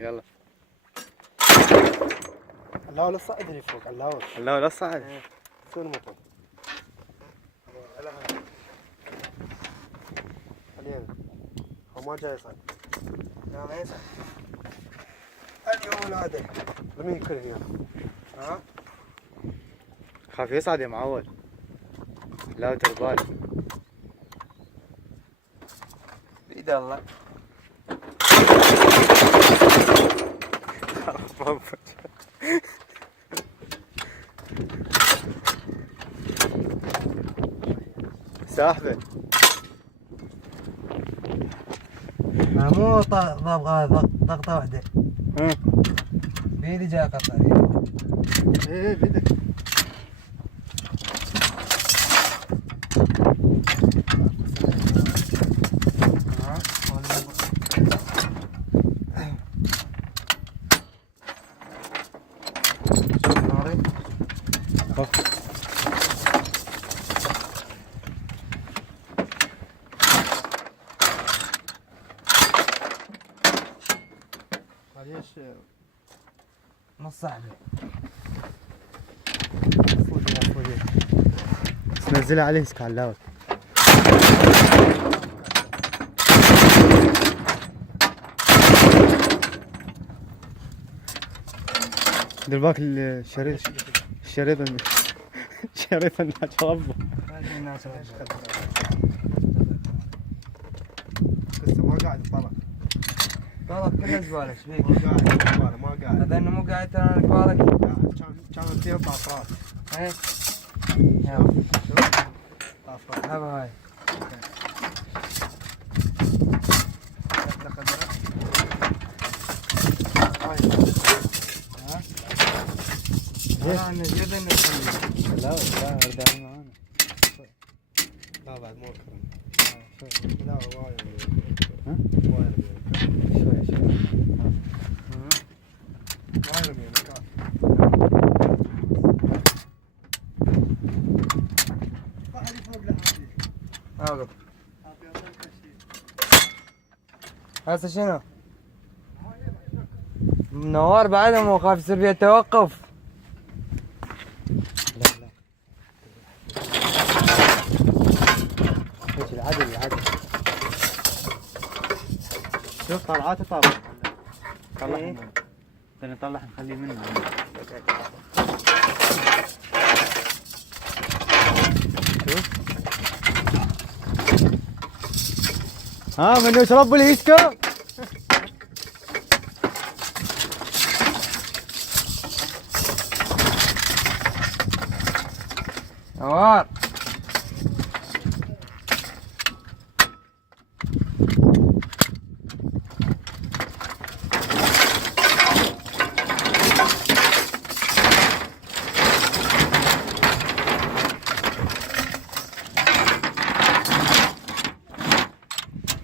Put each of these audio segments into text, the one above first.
يلا. الهواء للصعد اللي فوق الهواء. الهواء للصعد. شو الموتور؟ خلينا. هو ما جاي يصعد. لا ما يصعد. اليوم هذا. لمين يكون اليوم؟ ها؟ خاف يصعد يا معود. لا دير بالك. بيد الله. ساحبه. مو ضغطة واحدة. بيدي جاي قطع. ايه بيدك. معليش نص صاحبي بس نزلها عليه اسكع اللاوت. دير بالك الشريط شريط الناس ربه. لسه ما قاعد يطلع. طلع كل زبالة ايش فيك؟ ما قاعد ما قاعد. هذا انه مو قاعد ترى بالك. كان فيه 4 افراد. ايه يلا افراد. هذا هاي ها؟ انا جد انه لا اردان معانا. لا بعد مو كرم. لا وايد. ها؟ وايد. شوي. وايد من مكان. واحد فوق لحالي. هذا هسه شنو؟ منور بعده مو خاف يصير فيها توقف. لا هيك العدل. شوف طلعات طابع. طلع إيه؟ نطلع نخليه منه. شوف. ها منو يشرب الهيسكو؟ نوار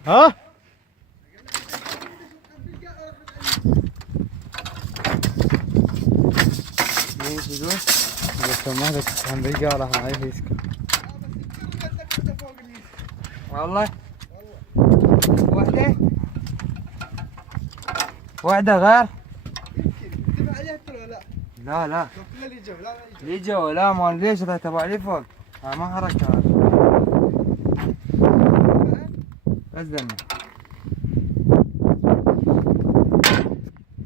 ها؟ ايش يقول؟ بس ما هذاك همبرجر راح معي هيسكو. والله واحدة غير؟ لا اللي جو لا ما ليش ذا تبع لي فوق ما حركته هذا بس دمي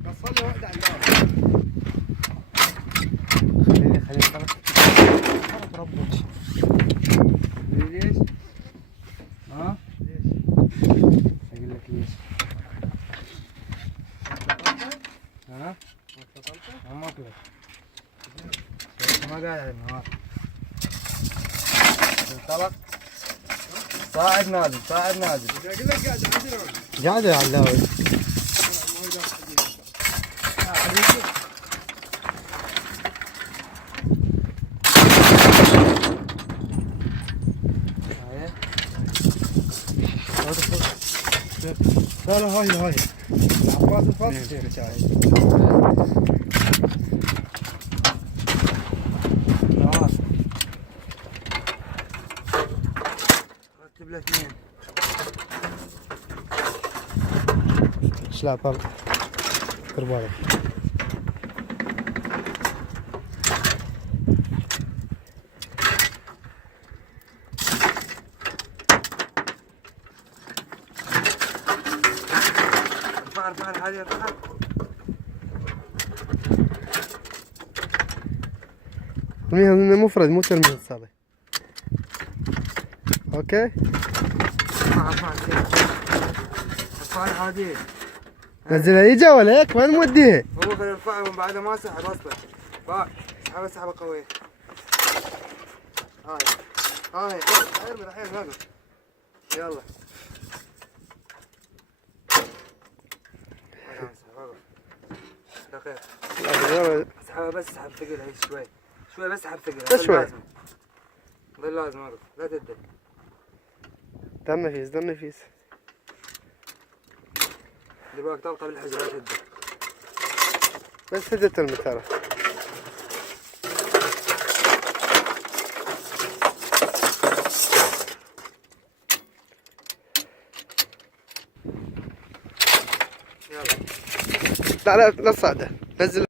وصل لي واحدة على خليني خلاص. ربك. ليش؟ ها؟ اقول لك ليش. ها؟ ما اكلت ما قاعد على النهار انطلق صاعد نازل اقول لك قاعد عندنا. قاعدة على اللاوي. لا هاي عباس الفاس تصير شاي. رتب له اثنين شلا طلع. دير بالك. ارفع الحالي ارفع. المهم مفرد مو ترميز صافي. اوكي. ارفع الحديد. نزلها يجا ولا هيك وين موديه؟ هو خلينا نرفعها ومن بعدها ما سحب اصلا. اسحبها سحبه قويه. هاي ارمي الحين وقف. يلا. دقيقة. اسحبها بس اسحب ثقيل هي شوي. شوي بس اسحب ثقيل. بس شوي. ظل لازم وقف لا تدق. دم نفيس دم نفيس. دلوقتي طلقة بالحجر لا تدق. بس هدت ترمي ترى. يلا. لا لا تصعده نزل.